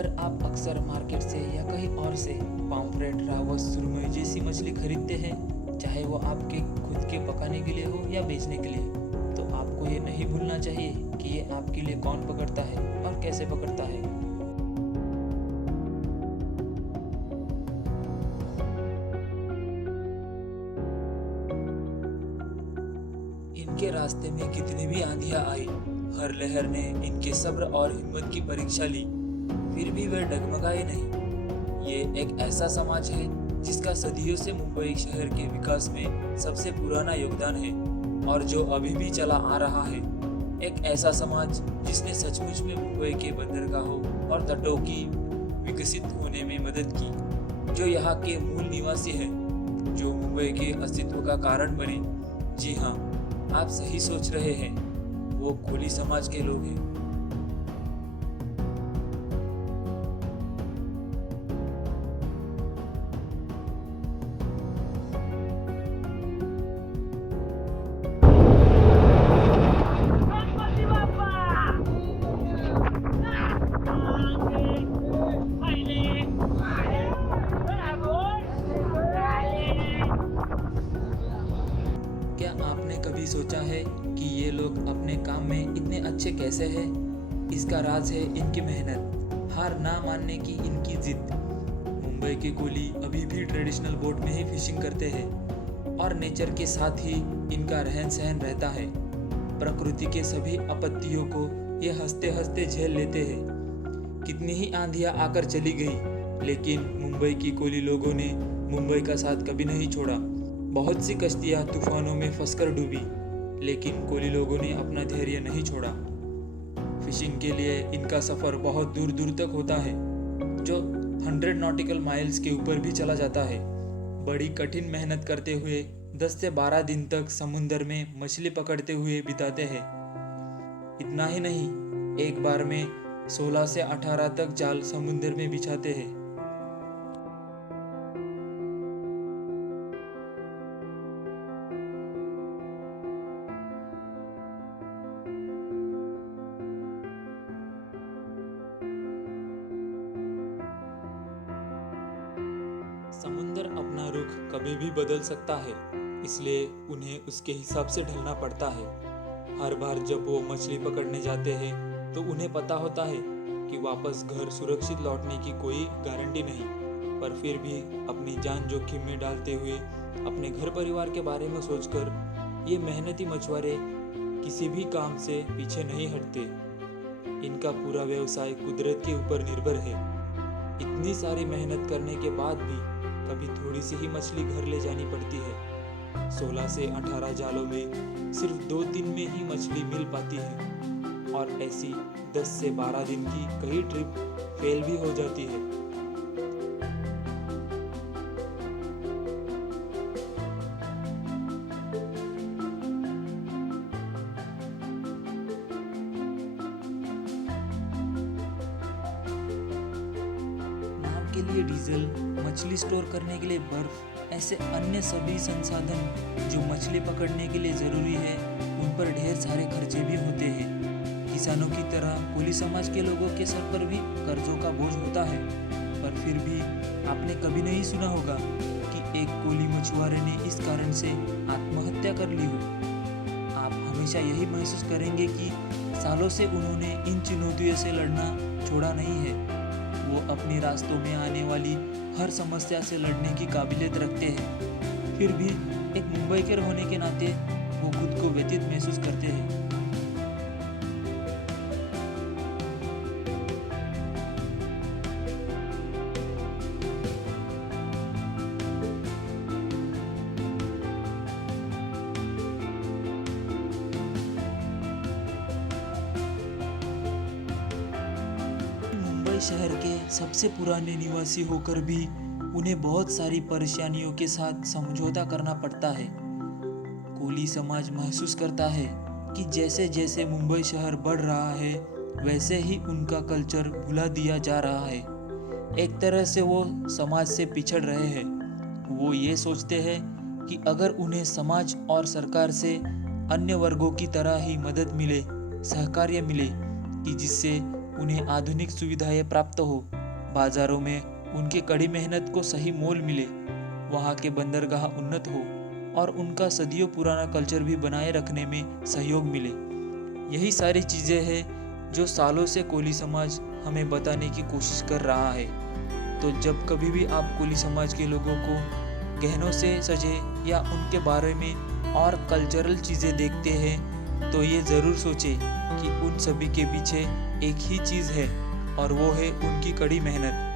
अगर आप अक्सर मार्केट से या कहीं और से पाम्फ्रेट, रावस, सुरमई जैसी मछली खरीदते हैं, चाहे वो आपके खुद के पकाने के लिए हो या बेचने के लिए, तो आपको ये नहीं भूलना चाहिए कि ये आपके लिए कौन पकड़ता है और कैसे पकड़ता है। इनके रास्ते में कितनी भी आंधियां आई, हर लहर ने इनके सब्र और हिम्मत की परीक्षा ली, फिर भी वे डगमगाए नहीं। ये एक ऐसा समाज है जिसका सदियों से मुंबई शहर के विकास में सबसे पुराना योगदान है और जो अभी भी चला आ रहा है। एक ऐसा समाज जिसने सचमुच में मुंबई के बंदरगाहों और तटों की विकसित होने में मदद की, जो यहाँ के मूल निवासी हैं, जो मुंबई के अस्तित्व का कारण बने। जी हाँ, आप सही सोच रहे हैं, वो कोली समाज के लोग हैं। गणपती बाप्पा पहिले क्या आपने कभी सोचा है कि ये लोग अपने काम में इतने अच्छे कैसे हैं? इसका राज है इनकी मेहनत, हार ना मानने की इनकी जिद। मुंबई के कोली अभी भी ट्रेडिशनल बोट में ही फिशिंग करते हैं और नेचर के साथ ही इनका रहन सहन रहता है। प्रकृति के सभी आपत्तियों को ये हंसते हंसते झेल लेते हैं। कितनी ही आंधियां आकर चली गई, लेकिन मुंबई की कोली लोगों ने मुंबई का साथ कभी नहीं छोड़ा। बहुत सी कश्तियां तूफानों में फंसकर डूबी, लेकिन कोली लोगों ने अपना धैर्य नहीं छोड़ा। फिशिंग के लिए इनका सफ़र बहुत दूर दूर तक होता है, जो 100 नॉटिकल माइल्स के ऊपर भी चला जाता है। बड़ी कठिन मेहनत करते हुए 10 से 12 दिन तक समुंदर में मछली पकड़ते हुए बिताते हैं। इतना ही नहीं, एक बार में 16 से 18 तक जाल समुंदर में बिछाते हैं। समुंदर अपना रुख कभी भी बदल सकता है, इसलिए उन्हें उसके हिसाब से ढलना पड़ता है। हर बार जब वो मछली पकड़ने जाते हैं तो उन्हें पता होता है कि वापस घर सुरक्षित लौटने की कोई गारंटी नहीं, पर फिर भी अपनी जान जोखिम में डालते हुए अपने घर परिवार के बारे में सोचकर ये मेहनती मछुआरे किसी भी काम से पीछे नहीं हटते। इनका पूरा व्यवसाय कुदरत के ऊपर निर्भर है। इतनी सारी मेहनत करने के बाद भी कभी थोड़ी सी ही मछली घर ले जानी पड़ती है। 16 से 18 जालों में सिर्फ 2 दिन में ही मछली मिल पाती है और ऐसी 10 से 12 दिन की कई ट्रिप फेल भी हो जाती है। नाव के लिए डीजल, मछली स्टोर करने के लिए बर्फ, ऐसे अन्य सभी संसाधन जो मछली पकड़ने के लिए ज़रूरी है, उन पर ढेर सारे खर्चे भी होते हैं। किसानों की तरह कोली समाज के लोगों के सर पर भी कर्जों का बोझ होता है, पर फिर भी आपने कभी नहीं सुना होगा कि एक कोली मछुआरे ने इस कारण से आत्महत्या कर ली हो। आप हमेशा यही महसूस करेंगे कि सालों से उन्होंने इन चुनौतियों से लड़ना छोड़ा नहीं है। वो अपने रास्तों में आने वाली हर समस्या से लड़ने की काबिलियत रखते हैं। फिर भी एक मुंबई के होने के नाते वो खुद को व्यतीत महसूस करते हैं। मुंबई शहर के सबसे पुराने निवासी होकर भी उन्हें बहुत सारी परेशानियों के साथ समझौता करना पड़ता है। कोली समाज महसूस करता है कि जैसे जैसे मुंबई शहर बढ़ रहा है, वैसे ही उनका कल्चर भुला दिया जा रहा है। एक तरह से वो समाज से पिछड़ रहे हैं। वो ये सोचते हैं कि अगर उन्हें समाज और सरकार से अन्य वर्गों की तरह ही मदद मिले, सहकार्य मिले, कि जिससे उन्हें आधुनिक सुविधाएं प्राप्त हो, बाजारों में उनके कड़ी मेहनत को सही मोल मिले, वहाँ के बंदरगाह उन्नत हो और उनका सदियों पुराना कल्चर भी बनाए रखने में सहयोग मिले। यही सारी चीज़ें हैं जो सालों से कोली समाज हमें बताने की कोशिश कर रहा है। तो जब कभी भी आप कोली समाज के लोगों को गहनों से सजे या उनके बारे में और कल्चरल चीज़ें देखते हैं तो ये ज़रूर सोचें कि उन सभी के पीछे एक ही चीज़ है और वो है उनकी कड़ी मेहनत।